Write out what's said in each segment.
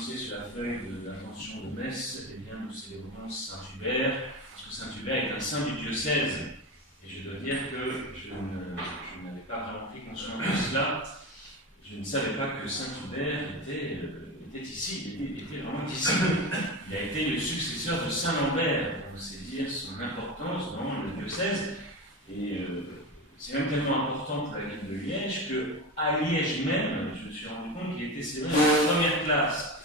annoncé sur la feuille d'intention de messe, eh bien, nous célébrons Saint Hubert, parce que Saint Hubert est un saint du diocèse. Et je dois dire que je n'avais pas vraiment pris conscience de cela. Je ne savais pas que Saint Hubert était ici, il était vraiment ici. Il a été le successeur de Saint Lambert, donc c'est dire son importance dans le diocèse. Et c'est même tellement important pour la ville de Liège qu'à Liège même, je me suis rendu compte qu'il était célébré en première classe.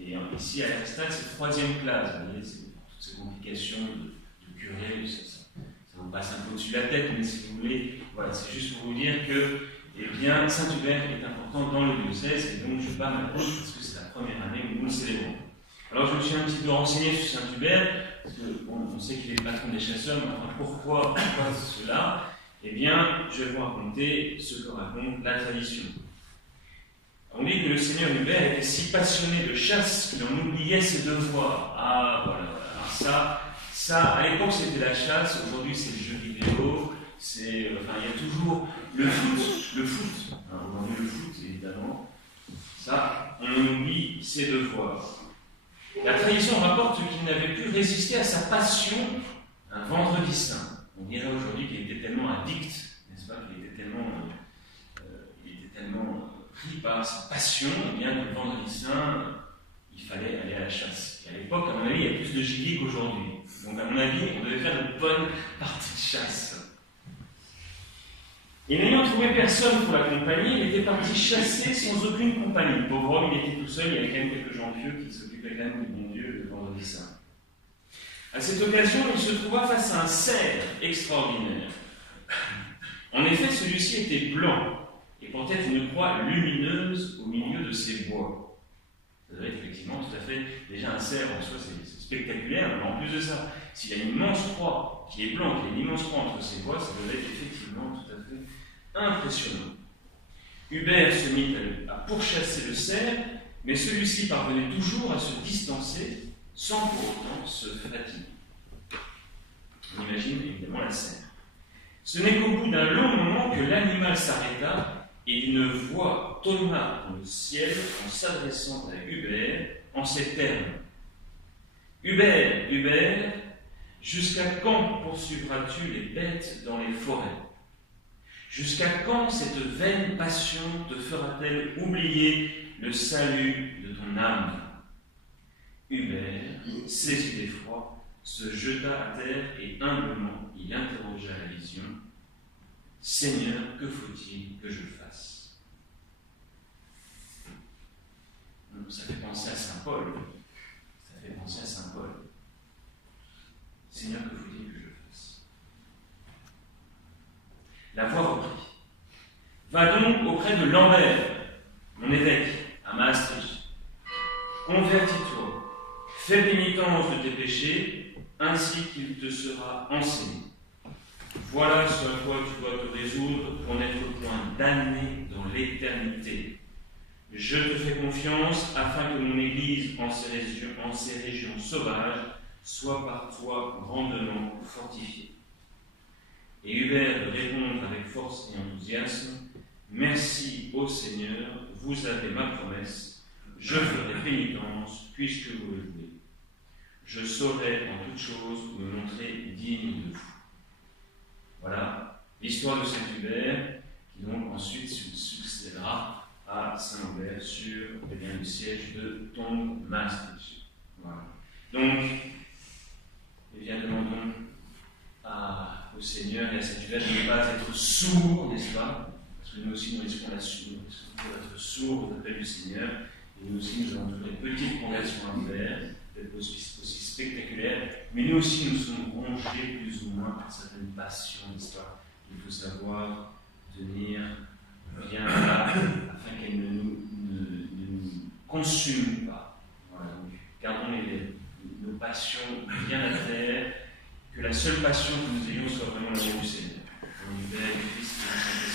Et ici à l'Estade, c'est troisième classe. Vous voyez, c'est toutes ces complications de curé, ça vous passe un peu au-dessus de la tête, mais si vous voulez, voilà, c'est juste pour vous dire que eh bien, Saint Hubert est important dans le diocèse, et donc je bats ma cause parce que c'est la première année où nous le célébrons. Alors je me suis un petit peu renseigné sur Saint Hubert, parce que bon, on sait qu'il est le patron des chasseurs, mais enfin, pourquoi cela? Eh bien, je vais vous raconter ce que raconte la tradition. On dit que le seigneur Hubert était si passionné de chasse qu'il en oubliait ses devoirs. Ah, voilà. Alors ça, à l'époque c'était la chasse, aujourd'hui c'est le jeu vidéo, il y a toujours le foot, aujourd'hui le foot évidemment, ça, on en oublie ses devoirs. La tradition rapporte qu'il n'avait pu résister à sa passion un vendredi saint. On dirait aujourd'hui qu'il était tellement addict, n'est-ce pas, qu'il était tellement pris par sa passion, eh bien que le vendredi saint, il fallait aller à la chasse. Et à l'époque, à mon avis, il y a plus de gibier qu'aujourd'hui. Donc à mon avis, on devait faire de bonnes parties de chasse. Et n'ayant trouvé personne pour l'accompagner, il était parti chasser sans aucune compagnie. Le pauvre homme, il était tout seul, il y avait quand même quelques gens pieux qui s'occupaient quand même du bon Dieu le vendredi saint. À cette occasion, il se trouva face à un cerf extraordinaire. En effet, celui-ci était blanc et portait une croix lumineuse au milieu de ses bois. Ça devait être effectivement tout à fait, déjà un cerf en soi c'est spectaculaire, mais en plus de ça, s'il y a une immense croix qui est blanche, il y a une immense croix entre ses bois, ça devait être effectivement tout à fait impressionnant. Hubert se mit à pourchasser le cerf, mais celui-ci parvenait toujours à se distancer sans pour autant se fatiguer. On imagine évidemment la scène. Ce n'est qu'au bout d'un long moment que l'animal s'arrêta et d'une voix tonna dans le ciel en s'adressant à Hubert en ces termes. « Hubert, Hubert, jusqu'à quand poursuivras-tu les bêtes dans les forêts? Jusqu'à quand cette vaine passion te fera-t-elle oublier le salut de ton âme ?» Hubert, saisi d'effroi, se jeta à terre et humblement y interrogea la vision. « Seigneur, que faut-il que je fasse ?» Ça fait penser à Saint Paul. Seigneur, que faut-il que je fasse? La voix reprit. Va donc auprès de Lambert, mon évêque, à Maastricht. Convertis-toi, fais pénitence de tes péchés, ainsi qu'il te sera enseigné. Voilà ce à quoi tu dois te résoudre pour n'être point damné dans l'éternité. Je te fais confiance afin que mon Église en ces régions sauvages soit par toi grandement fortifiée. Et Hubert de répondre avec force et enthousiasme, merci au Seigneur, vous avez ma promesse, je ferai pénitence puisque vous le voulez. Je saurai en toute chose me montrer digne de vous. Voilà l'histoire de Saint Hubert qui donc ensuite succédera à Saint-Lambert sur le siège de Tongres Maastricht. Voilà. Donc, eh bien, demandons au Seigneur et à Saint Hubert de ne pas être sourds, n'est-ce pas? Parce que nous aussi, nous risquons d'être sourds aux appels du Seigneur. Et nous aussi, nous avons toujours des petites conversions à faire, peut-être aussi spectaculaires, mais nous aussi, nous sommes rongés plus ou moins par certaines passions, n'est-ce pas? Il faut savoir tenir bien là, afin qu'elles ne nous consument pas. Voilà, donc, gardons nos passions bien à terre, que la seule passion que nous ayons soit vraiment l'amour du Seigneur. Au nom du Père, du Fils et du Saint-Esprit.